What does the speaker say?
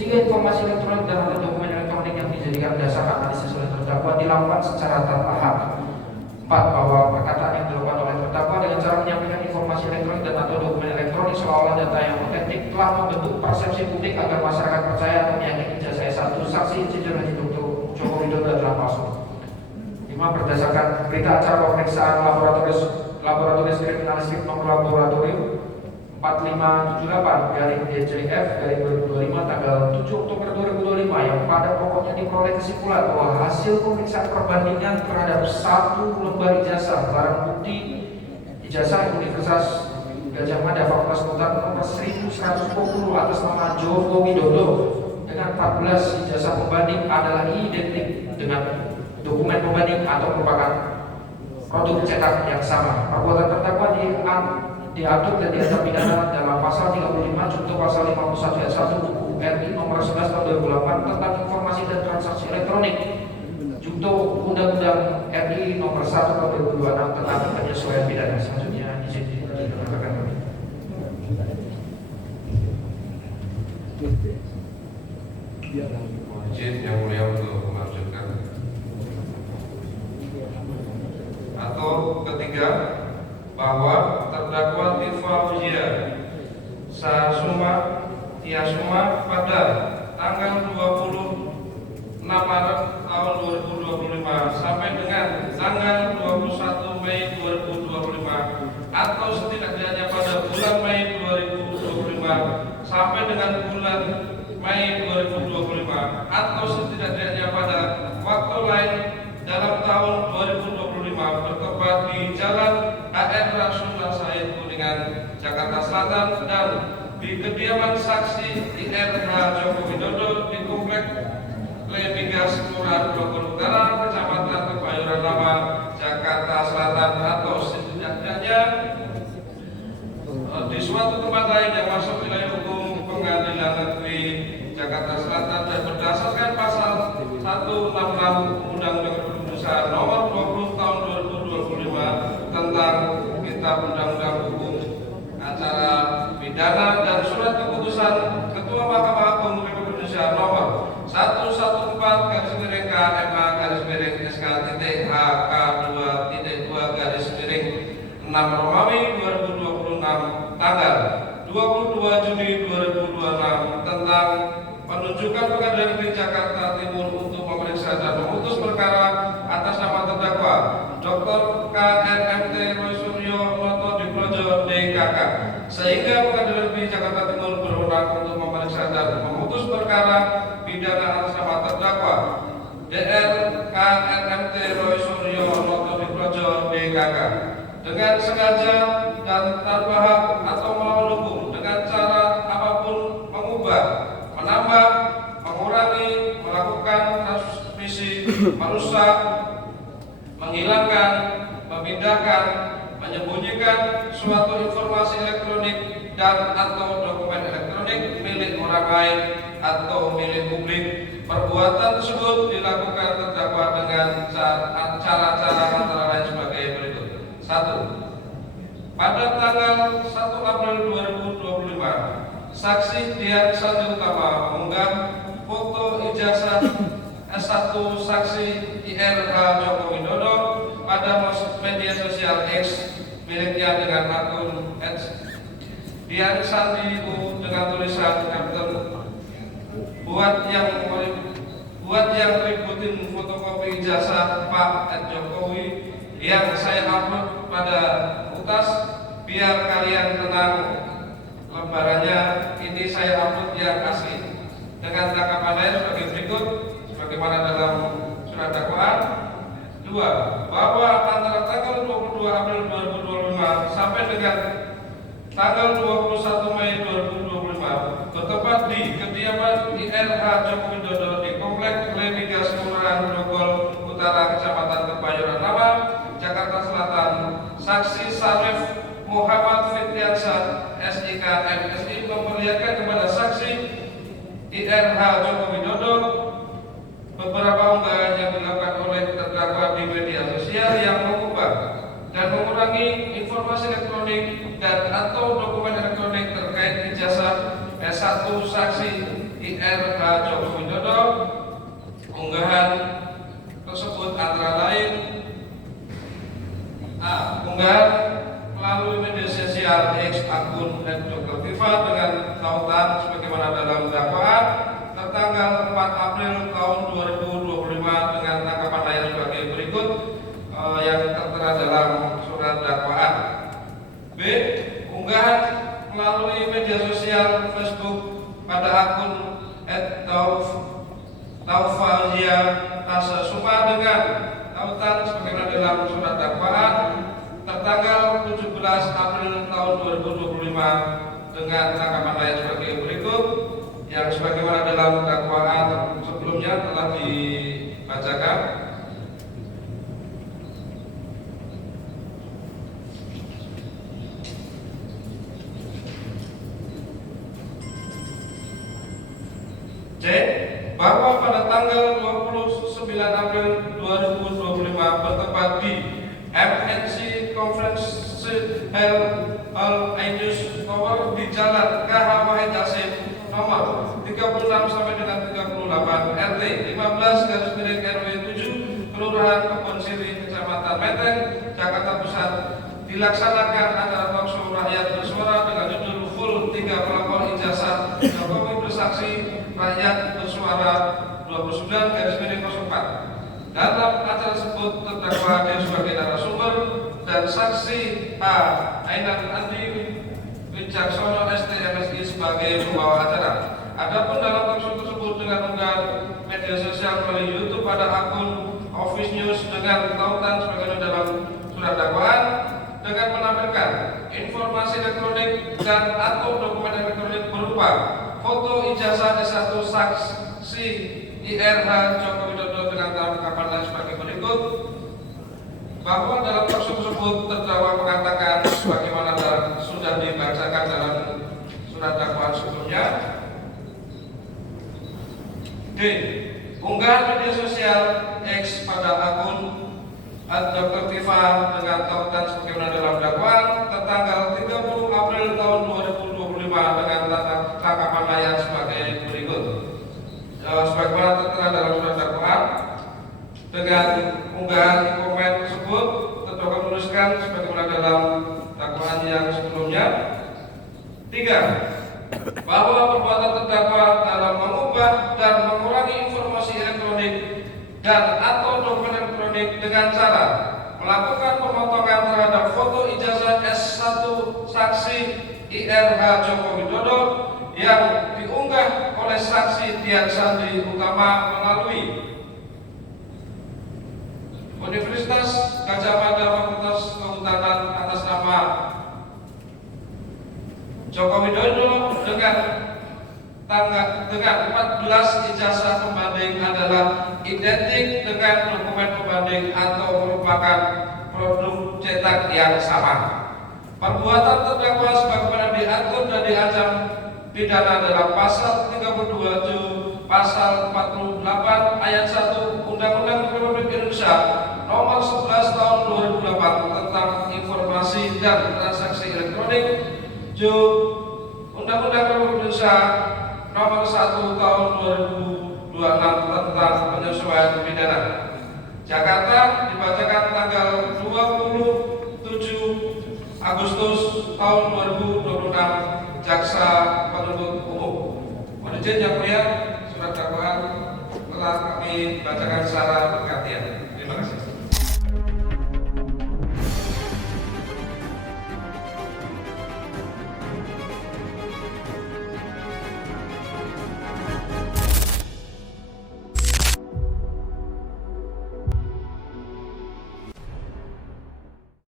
sehingga informasi elektronik dan atau dokumen elektronik yang dijadikan dasar analisis oleh terdakwa dilakukan secara tanpa hak. 4. Bahwa perkataan yang dilakukan oleh terdakwa dengan cara menyampaikan informasi elektronik dan atau dokumen elektronik seolah-olah data yang otentik telah membentuk persepsi publik agar masyarakat percaya atau meyakini ijazah S1 saksi Insinyur Haji Dr. Joko Widodo adalah palsu. 5. Berdasarkan berita acara pemeriksaan laboratoris kriminalistik nomor laboratorium 4578 garing DJF garing 2025 tanggal 7 Oktober 2025 yang pada pokoknya diperoleh kesimpulan bahwa hasil pemeriksaan perbandingan terhadap satu lembar ijazah barang bukti ijazah Universitas Gajah Mada Fakultas Kedokteran nomor 1120 atas nama Joko Widodo dengan 14 ijazah pembanding adalah identik dengan dokumen pembanding atau merupakan produk cetak yang sama. Perbuatan terdakwa diatur dan diancam pidana dalam pasal 35 junto pasal 51 ayat 1 Buku RI nomor 11 tahun 2008 tentang informasi dan transaksi elektronik junto Undang-Undang RI nomor 1 tahun 2026 tentang penyesuaian pidana. Selanjutnya izin diperkenalkan. Izin yang mulia untuk melanjutkan. Atau ketiga, bahwa terdakwa Tifa Ujia Yasuma pada tanggal 26 Maret tahun 2025 sampai dengan tanggal 21 Mei 2025 atau setidaknya pada bulan Mei 2025 sampai dengan bulan Mei 2025 atau setidaknya pada waktu lain dalam tahun 2025 bertempat di Jalan HR Rasulullah Said Kuningan, Jakarta Selatan dan di kediaman saksi IRH Joko Widodo di Komplek Lemigas Kelurahan Bogor Utara, Kecamatan Kebayoran Lama, Jakarta Selatan atau setidaknya di suatu tempat lain yang masuk wilayah hukum Pengadilan Negeri Jakarta Selatan dan berdasarkan pasal 166 Undang-Undang Kependudukan Nomor 20 Tahun 2025 tentang Kitab Undang-Undang Hukum Acara Pidana dan surat keputusan Ketua Mahkamah Agung Republik Indonesia Nomor 114-KMA-SK-HK2.2-6 Romawi 2026 tanggal 22 Juni 2026 tentang penunjukan Pengadilan Negeri Jakarta Timur untuk memeriksa dan memutus perkara atas nama terdakwa Dr. KRMT Roy Suryo Noto Diprojo DKK, sehingga Pengadilan Negeri Jakarta Timur berwenang untuk memeriksa dan memutus perkara pidana atas nama terdakwa DR KRMT Roy Suryo Noto Diprojo DKK dengan sengaja dan tanpa hak atau melawan hukum dengan cara apapun mengubah, menambah, mengurangi, melakukan transmisi, merusak, menghilangkan, memindahkan, menyembunyikan suatu informasi elektronik dan atau dokumen elektronik milik orang lain atau milik publik. Perbuatan tersebut dilakukan terdakwa dengan cara-cara antara lain sebagai berikut. 1. Pada tanggal 1 April 2025, saksi Dian Sandi Utama mengunggah foto ijazah S1 saksi IRH Joko Widodo pada media sosial X miliknya dengan akun @Dian Sandi U dengan tulisan Kapten buat yang ributin fotokopi ijazah Pak Jokowi yang saya upload pada utas, biar kalian tenang, lembarannya ini saya upload yang asli dengan tangkapan lain sebagai berikut sebagaimana dalam surat dakwaan. 2. Bahwa antara tanggal 22 April 2025 sampai dengan tanggal 21 Mei 2025 bertempat di kediaman IRH Joko Widodo di Komplek Lemigas Kelurahan Bogor Utara, Kecamatan Kebayoran Lama, Jakarta Selatan, saksi Sarif Muhammad Fitriansyah SIK MSI memperlihatkan kepada saksi IRH Joko Widodo beberapa unggahan yang dilakukan oleh terdakwa di media sosial yang mengubah dan mengurangi informasi elektronik dan atau dokumen elektronik terkait ijazah S1 saksi IRH Joko Widodo. Unggahan tersebut antara lain unggahan melalui media sosial X akun Dr. Tifa dengan tautan sebagaimana dalam dakwaan tertanggal 4 April tahun 2025 dengan tangkapan layar sebagai berikut yang tertera dalam surat dakwaan. B. Unggahan melalui media sosial Facebook pada akun @taufazia Tasa Suma dengan tautan sebagaimana dalam surat dakwaan tertanggal 17 April tahun 2025 dengan tangkapan layar sebagai berikut yang sebagaimana dalam dakwaan sebelumnya telah dibacakan. C. Bahwa pada tanggal 29 April 2025 bertempat di MNC Conference Hall Ainus Tower di Jalan KH Wahid Hasim nomor 36 sampai dengan 38 RT 15/RW 7 Kelurahan Kebon Siri Kecamatan Menteng Jakarta Pusat dilaksanakan acara talkshow rakyat bersuara dengan judul full 3 pelapor ijazah Jokowi bersaksi rakyat bersuara 29/04. Dalam acara tersebut terdakwa hadir sebagai narasumber dan saksi A. Ainan Andi Wicaksono STMSI sebagai pembawa acara. Adapun dalam talkshow tersebut dengan unggahan media sosial melalui YouTube pada akun Office News dengan tautan sebagaimana dalam surat dakwaan dengan menampilkan informasi elektronik dan atau dokumen elektronik berupa foto ijazah S1 saksi IRH Joko Widodo dengan tangkapan layar sebagai berikut. Bahwa dalam talkshow tersebut terdakwa mengatakan sebagaimana sudah dibacakan dalam surat dakwaan sebelumnya. D. Unggahan media sosial X pada akun Dr. Tifa dengan tautan sebagaimana dalam dakwaan tertanggal 30 April tahun 2025 dengan tangkapan layar sebagai berikut. Sebagaimana tertera dalam surat dakwaan, dengan unggahan komen tersebut terdakwa menuliskan sebagaimana dalam dakwaan yang sebelumnya. 3. Bahwa perbuatan terdakwa dalam mengubah dan mengurangi informasi elektronik dan atau dokumen elektronik dengan cara melakukan pemotongan terhadap foto ijazah S1 saksi IRH Joko Widodo yang diunggah oleh saksi Dian Sandi Utama melalui Universitas Gajah Mada Fakultas Kehutanan atas nama Joko Widodo dengan 14 ijazah pembanding adalah identik dengan dokumen pembanding atau merupakan produk cetak yang sama. Perbuatan terdakwa sebagaimana diatur dan diancam pidana dalam pasal 37, pasal 48 ayat 1 Undang-Undang Republik Indonesia nomor 11 tahun 2008 tentang informasi dan transaksi elektronik, Undang-Undang Republik Indonesia nomor 1 tahun 2026 tentang penyesuaian pidana. Jakarta dibacakan tanggal 27 Agustus tahun 2026. Jaksa Penuntut Umum. Mohon izin yang mulia, surat dakwaan telah kami bacakan secara